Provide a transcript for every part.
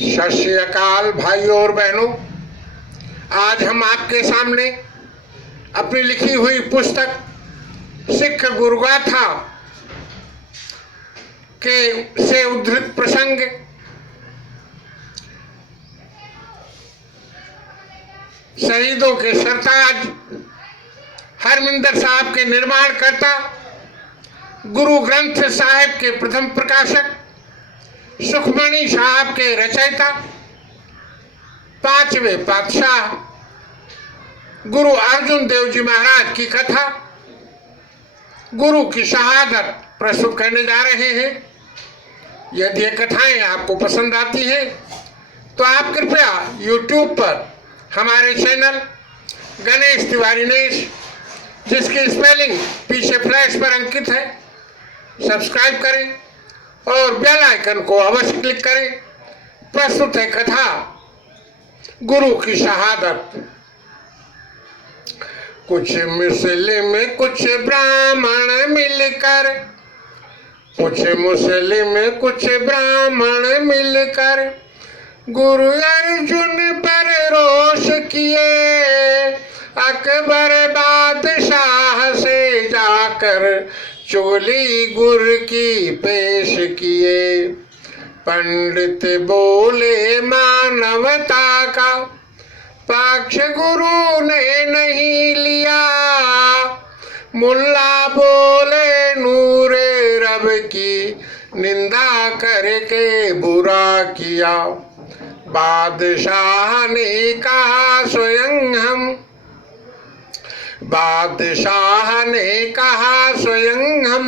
सत श्री अकाल भाइयों और बहनों, आज हम आपके सामने अपनी लिखी हुई पुस्तक सिख गुरुगाथा के से उद्धृत प्रसंग शहीदों के सरताज हरमिंदर साहब के निर्माणकर्ता, गुरु ग्रंथ साहिब के प्रथम प्रकाशक, सुखमणि साहब के रचयिता, पांचवें पातशाह गुरु अर्जुन देव जी महाराज की कथा गुरु की शहादत प्रस्तुत करने जा रहे हैं। यदि ये कथाएं आपको पसंद आती हैं तो आप कृपया YouTube पर हमारे चैनल गणेश तिवारी नेश, जिसकी स्पेलिंग पीछे फ्लैश पर अंकित है, सब्सक्राइब करें और बेल आइकन को अवश्य क्लिक करें। प्रस्तुत है कथा गुरु की शहादत। कुछ मुस्लिम कुछ ब्राह्मण मिलकर, कुछ मुस्लिम कुछ ब्राह्मण मिलकर गुरु अर्जुन पर रोष किए। अकबर बादशाह से जाकर चोली गुर की पेश किए। पंडित बोले मानवता का पक्ष गुरु ने नहीं लिया। मुल्ला बोले नूरे रब की निंदा करके बुरा किया। बादशाह ने कहा स्वयं हम, बादशाह ने कहा स्वयं हम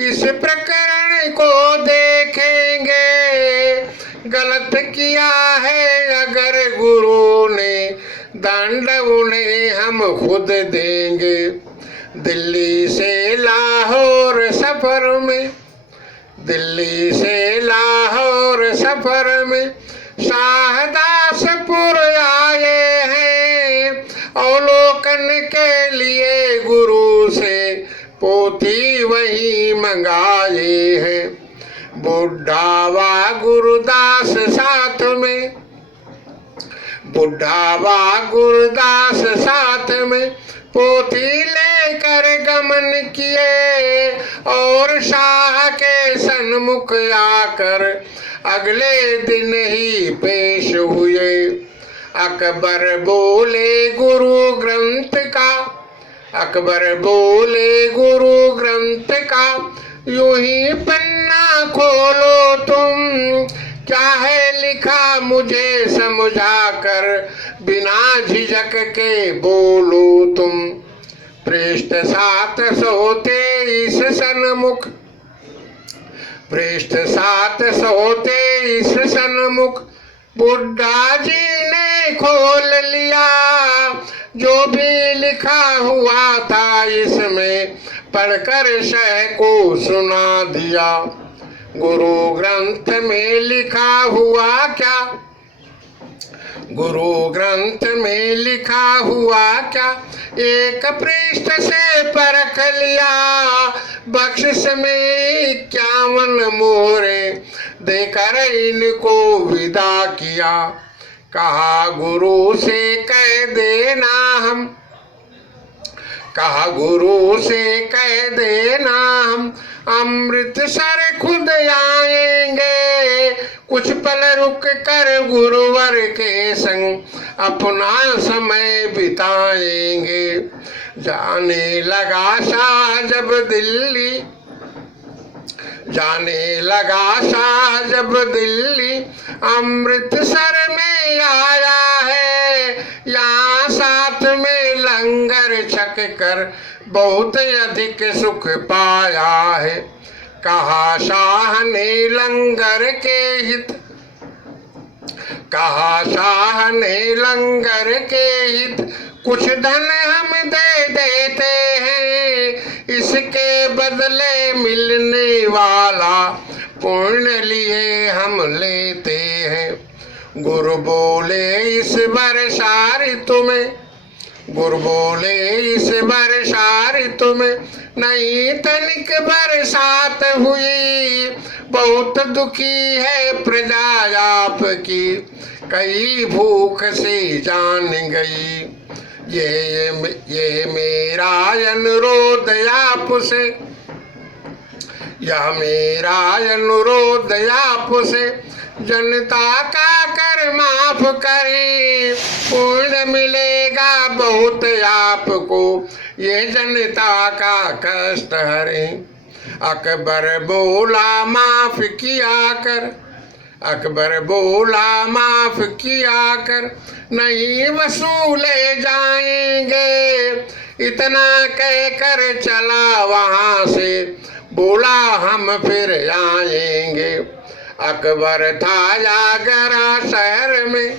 इस प्रकरण को देखेंगे। गलत किया है अगर गुरु ने, दंड उन्हें हम खुद देंगे। दिल्ली से लाहौर सफर में, दिल्ली से लाहौर सफर में शाहदासपुर आए हैं। अवलोकन के लिए गुरु से पोथी वही मंगाए हैं। बुढ़ा व गुरुदास साथ में, बुढ़ा व गुरुदास साथ में पोथी लेकर गमन किए और शाह के सन्मुख आकर अगले दिन ही पेश हुए। अकबर बोले गुरु ग्रंथ का, अकबर बोले गुरु ग्रंथ का यूं ही पन्ना खोलो तुम। क्या है लिखा मुझे समझा कर, बिना झिझक के बोलो तुम। पृष्ठ 723 सन्मुख, पृष्ठ 723 सन्मुख बुड्ढा जी ने खोल लिया। जो भी लिखा हुआ था इसमें पढ़कर शह को सुना दिया। गुरु ग्रंथ में लिखा हुआ क्या, गुरु ग्रंथ में लिखा हुआ क्या, एक पृष्ठ से परख लिया। बख्शिश में 51 मोहरे देकर इनको विदा किया। कहा गुरु से कह देना हम, कहा गुरु से कह देना हम अमृतसर खुद आएंगे। कुछ पल रुक कर गुरुवर के संग अपना समय बिताएंगे। जाने लगा शाह जब दिल्ली, जाने लगा शाह जब दिल्ली अमृतसर में आया है। यहाँ साथ में लंगर छक कर बहुत अधिक सुख पाया है। कहा शाह ने लंगर के हित, कहा शाह ने लंगर के हित कुछ धन हम दे देते हैं। इसके बदले मिलने वाला पुण्य लिए हम लेते हैं। गुरु बोले इस वर्षा ऋतु में, गुरु बोले इस वर्षा ऋतु में नहीं तनिक बरसात हुई, बहुत दुखी है प्रजा आपकी, कई भूख से जान गई। ये मेरा अनुरोध आपसे, यह मेरा अनुरोध आपसे, जनता का कर माफ करें, पुण्य मिलेगा बहुत आपको, ये जनता का कष्ट हरें। अकबर बोला माफ किया कर, अकबर बोला माफ किया कर, नहीं वसूले जाएंगे, इतना कहकर चला वहां से, बोला हम फिर आएंगे। अकबर था आगरा शहर में,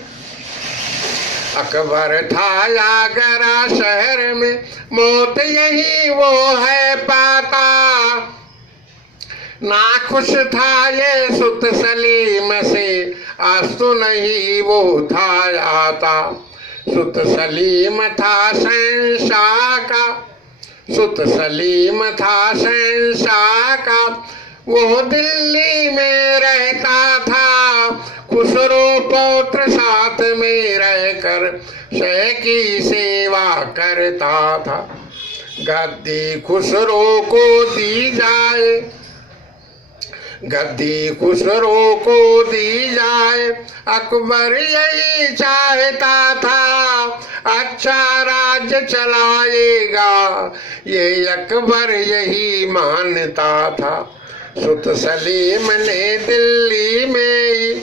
अकबर था आगरा शहर में, मौत यही वो है पाता, ना खुश था ये सुत सलीम से, आज तो नहीं वो था आता। सुत सलीम था शहंशाह का, सुत सलीम था शहंशाह का, वो दिल्ली में रहता था, खुसरो पौत्र साथ में रहकर शह की सेवा करता था। गद्दी खुसरो को दी जाए, गद्दी खुसरो को दी जाए, अकबर यही चाहता था, अच्छा राज्य चलाएगा, ये अकबर यही मानता था। सुत सलीम ने दिल्ली में,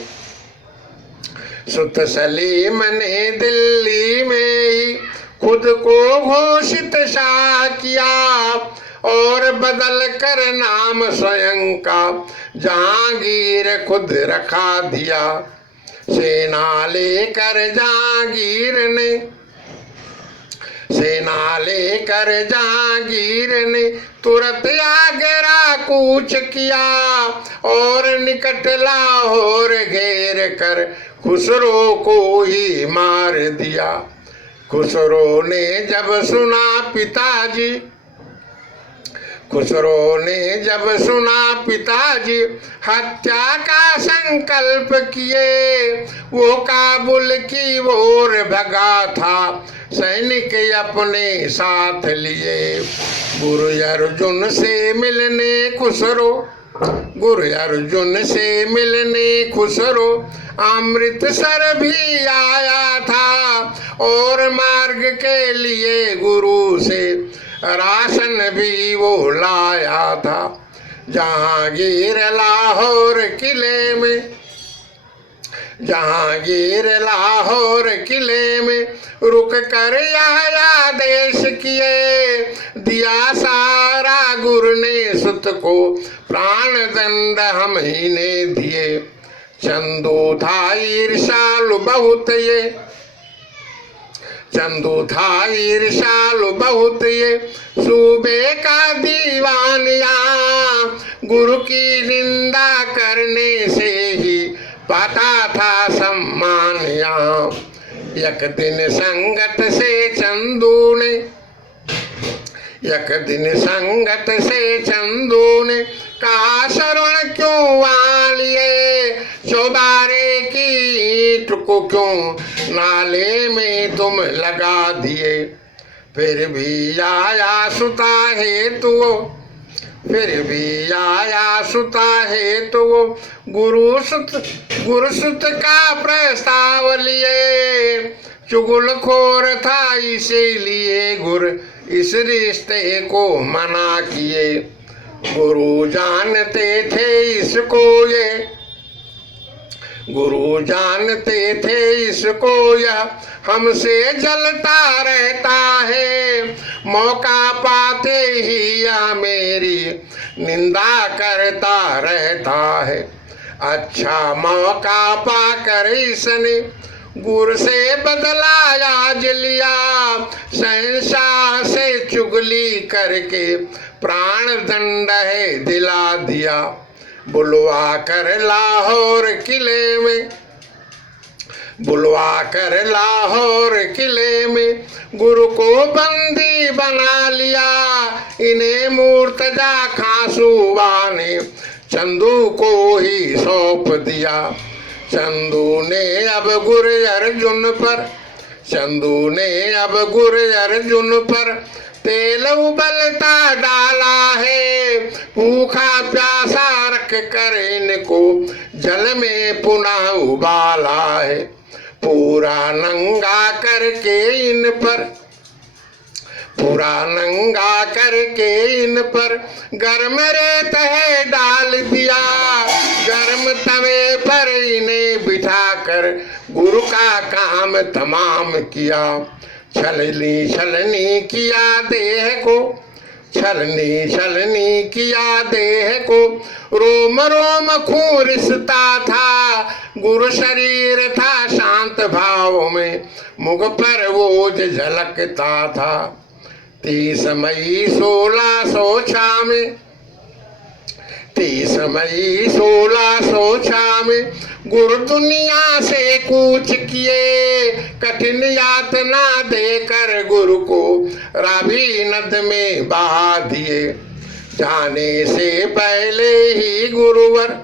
सुत सलीम ने दिल्ली में ही खुद को घोषित शाह किया, और बदल कर नाम स्वयं का जहांगीर खुद रखा दिया। सेना लेकर जहांगीर ने, सेना लेकर जहांगीर ने तुरंत आगरा कूच किया, और निकट लाहौर घेर कर खुसरो को ही मार दिया। खुसरो ने जब सुना पिताजी, खुसरो ने जब सुना पिताजी हत्या का संकल्प किए, वो काबुल की ओर भगा था, सैनिक अपने साथ लिए। गुरु अर्जुन से मिलने खुसरो, गुरु अर्जुन से मिलने खुसरो अमृतसर भी आया था, और मार्ग के लिए गुरु से राशन भी वो लाया था। जहांगीर लाहौर किले में, जहांगीर लाहौर किले में रुक कर यह आदेश किए, दिया सारा गुरु ने सुत को, प्राण दंड हम ही ने दिए। चंदू था ईर्ष्यालु बहुत ये, चंदू था ईर्ष्यालु बहुत ये, सूबे का दीवान यहाँ, गुरु की निंदा करने से ही पाता था सम्मान यहाँ। एक दिन संगत से चंदू ने, एक दिन संगत से चंदू ने कहा श्रवण क्यों आ लिए, चौबारे की ईंट को क्यों नाले में तुम लगा दिए। फिर भी आया सुता है तो, फिर भी आया सुता है तो गुरुसुत का प्रस्ताव लिए। चुगलखोर था इसीलिए गुरु इस रिश्ते को मना किए। गुरु जानते थे इसको ये, गुरु जानते थे इसको यह हमसे जलता रहता है। मौका पाते ही यह मेरी निंदा करता रहता है। अच्छा मौका पाकर इसने गुरु से बदला आज लिया। शहंशाह से चुगली करके प्राण दंड है दिला दिया। बुलवा कर लाहौर किले में, बुलवा कर लाहौर किले में गुरु को बंदी बना लिया, इन्हें मूर्तजा खांसूबा ने चंदू को ही सौंप दिया। चंदू ने अब गुरु अर्जुन पर, चंदू ने अब गुरु अर्जुन पर तेल उबलता डाला है। भूखा प्यासा रख कर इनको जल में पुनः उबाला है। पूरा नंगा करके इन पर, पूरा नंगा करके इन पर गर्म रेत है डाल दिया। गर्म तवे पर इन्हें बिठाकर गुरु का काम तमाम किया। छलनी छलनी किया देह को, छलनी छलनी किया देह को, रोम रोम खून रिसता था। गुरु शरीर था शांत भाव में, मुख पर ओज झलकता था। 30 मई 1606 में, 30 मई 1606 में गुरु दुनिया से कूच किए। कठिन यातना देकर गुरु को रावी नद में बहा दिए। जाने से पहले ही गुरुवर,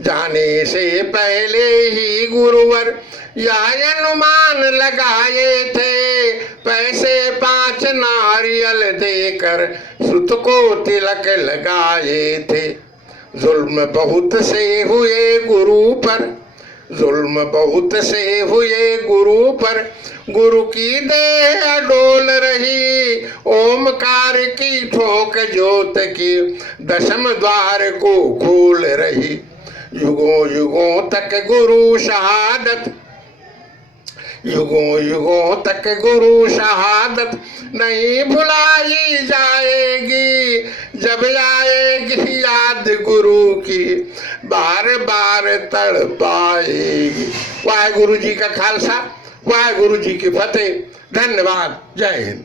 जाने से पहले ही गुरुवर यह अनुमान लगाए थे। पैसे 5 नारियल देकर सुत को तिलक लगाए थे। जुल्म बहुत से हुए गुरु पर, जुल्म बहुत से हुए गुरु पर, गुरु की देह डोल रही। ओमकार की ठोक ज्योत की दशम द्वार को खोल रही। युगों युगों तक गुरु शहादत, युगों युगों तक गुरु शहादत नहीं भुलाई जाएगी। जब आएगी याद गुरु की बार बार तड़ पाएगी। वाहे गुरु जी का खालसा, वाहे गुरु जी की फतेह। धन्यवाद। जय हिंद।